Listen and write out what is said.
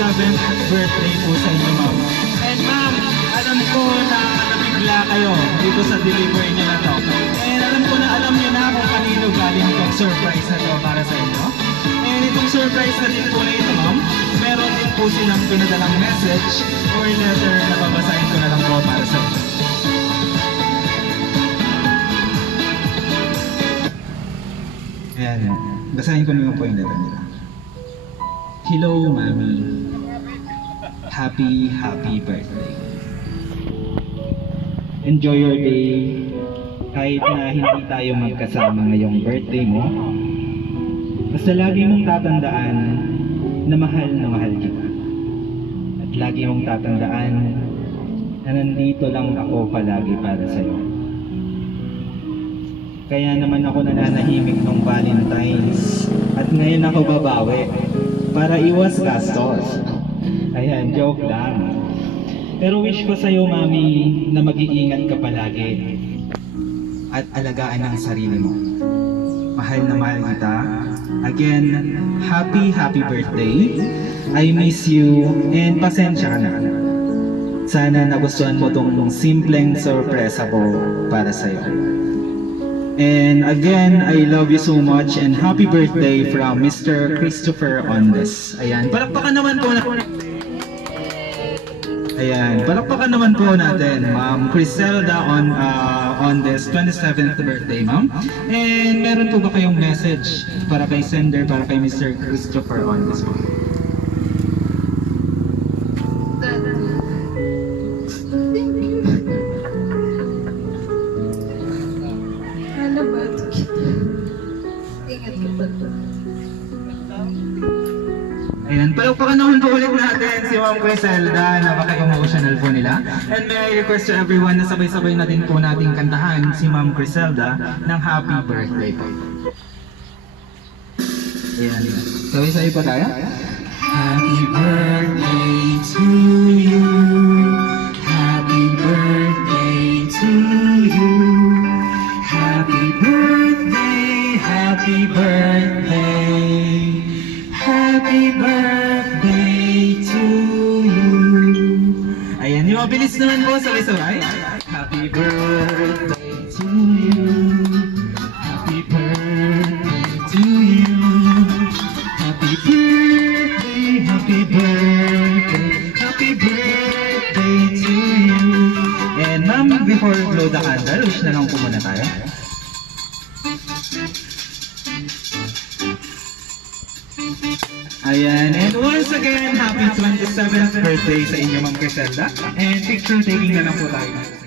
27th birthday po sa inyo, ma'am. And ma'am, alam ko na nabigla kayo dito sa delivery niyo na to. And alam ko na alam niyo na kung kanino galing itong surprise na to para sa inyo. And itong surprise na din po na ito, ma'am, meron din po silang pinadalang message or letter na babasahin ko na lang po para sa inyo. Ayan, basahin ko naman po yung letter nila. Hello, Mami. Happy birthday. Enjoy your day. Kahit na hindi tayo magkasama ngayong birthday mo, basta lagi mong tatandaan na mahal kita. At lagi mong tatandaan na nandito lang ako palagi para sa'yo. Kaya naman ako nananahimik ng Valentine's at ngayon ako babawi para iwas gastos. Ayan, joke lang. Pero wish ko sa'yo, Mami, na mag-iingat ka palagi at alagaan ang sarili mo. Mahal na mahal kita. Again, happy birthday. I miss you and pasensya ka na. Sana nagustuhan mo tong simpleng sorpresa ko para sa'yo. And again, I love you so much and happy birthday from Mr. Christopher Ondes. Ayan, palakpakan naman po natin, Ma'am Criselda Ondes, 27th birthday, ma'am. And meron po ba kayong message para kay sender, para kay Mr. Christopher Ondes po? Ayan, palakpakan naman po ulit natin si Ma'am Criselda, napaka-emotional po nila. And may I request to everyone na sabay-sabay na din po nating kantahan si Ma'am Criselda ng happy birthday po. Ayan, sabay-sabay po tayo. Happy birthday to you. Happy birthday to you. Happy birthday, happy birthday. Happy birthday to you. Ayan, yung mabilis naman po, sabay-sabay. Happy birthday to you. Happy birthday to you. Happy birthday, happy birthday, happy birthday to you. And ma'am, before blow the candle, wish na lang po muna tayo. Ayan, and once again, happy 27th birthday sa inyo, Ma'am Criselda. And picture taking na lang po tayo.